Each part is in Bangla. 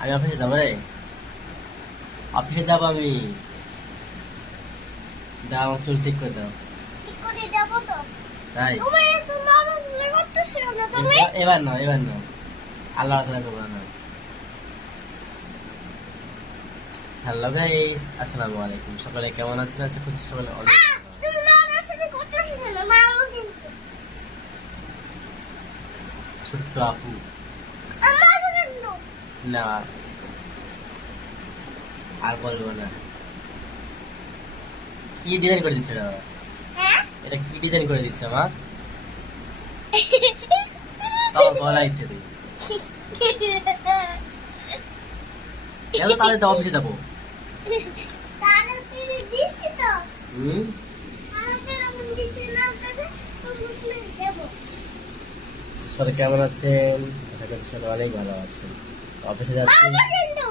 আমি অফিসে যাবো রে, অফিসে যাবো আমি। দাও আমার চুল ঠিক করে দাও। ঠিক করে যাবো তো। তাই তুমি তো নড়াচড়া করতেছো না তুমি। এবার না, এবার না, আল্লাহ আলোচনা করবো না। হ্যালো গাইস, আসসালামু আলাইকুম। সকলে কেমন আছেন? আশা করছি সকলে অনেক ভালো আছেন। তুমি নড়াচড়া করতেছো না, মারো কিন্তু। ছোট্ট আপু, মারো কিন্তু। না আর বলবো না। কি ডিজাইন করে দিচ্ছ এটা? হ্যাঁ? এটা কি ডিজাইন করে দিচ্ছ আমার? আমার বলা ইচ্ছে তুই এবার তাহলে তো অফিসে যাবো। তাহলে তুমি দিছি তো। হুম, তাহলে আমি দিছি না তাহলে তুমি দেবো। সকলে কেমন আছেন? আশা করছি সকলে অনেক ভালো আছেন। অফিসে যাচ্ছি, মারো কিন্তু।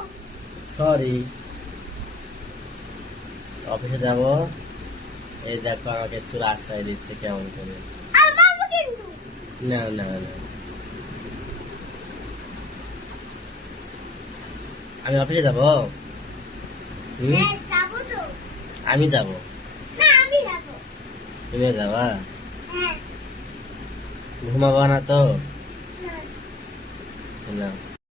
সরি। অফিসে যাব, এই দেখো আমাকে চুল আশ্রয় দিচ্ছে কেমন করে। আর মারো কিন্তু। না না না, আমি অফিসে যাব। হুম, হ্যাঁ যাবো তো। আমি যাব, না আমি যাবো। তুমিও যাবা? হ্যাঁ। ঘুমাবো না তো? না। না।